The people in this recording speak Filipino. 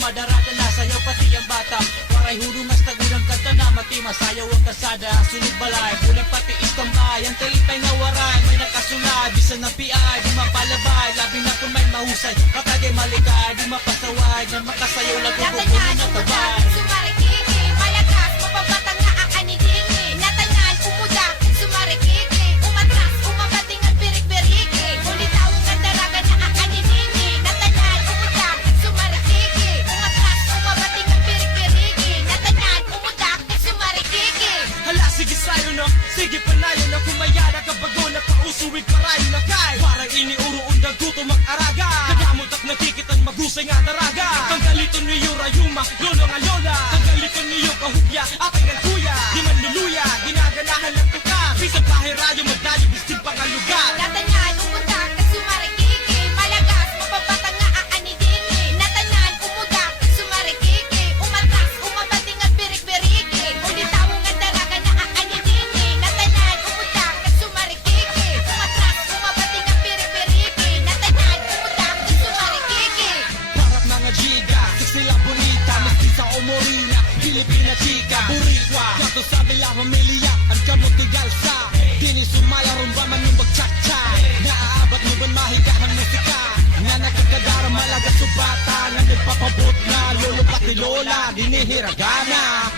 madaraga na sayaw pati ang bata. Waray huro mas tagulang kanta na mati masayaw ang kasada. Sunog balay, pulang pati istambay. Ang talipay na waray, may nakasulay. Bisan na piay, di mapalabay. Labi na kung may mahusay, katagay malikay. Di mapasaway, na makasayaw lago ko puno na tabay. Sumarikiki, malakas, mapapatang na aanidini. Natangan, umudak, sumarikiki. Umatras, umabating at birik-biriki. Ulitawang ang daraga na aanidini. Natangan, umudak, sumarikiki. Umatras, umabating at birik-biriki. Natangan, umudak, sumarikiki. Hala, sige sayo no, sige panayo na kumayara kabago na pausuwig parayo na kay. Parang iniuro undag guto mag-araga. Kadamutak nakikitang magusay nga daraga. Tanggaliton niyo rayuma, lolo nga lola. Tanggaliton niyo kahugya, atay ng kuya. Di man luluya, ginaganahan lang tuka. Bisang bahay rayo magdayo, bistig pa nga lugar. Natangan, umudak, sumarikiki. Malakas, mapapatang na aanidini. Natangan, umudak, sumarikiki. Umatras, umabating at birik-biriki. Ulitawang ang daraga na aanidini. Natangan, umudak, sumarikiki. Umatras, umabating at birik-biriki. Natangan, umudak, sumarikiki. Parang mga giga, sila bonita. Mestiza o morena, Pilipina chica. Burikwa, gato sa de la familia. Ang kamot ni Galsa, dini sumala rumba man yung bagtsatsa. Naaabat mo ban mahigahang musika. Nga nakakadara malaga subata. Nga nagpapabot na lolo pati lola, dinihiragana.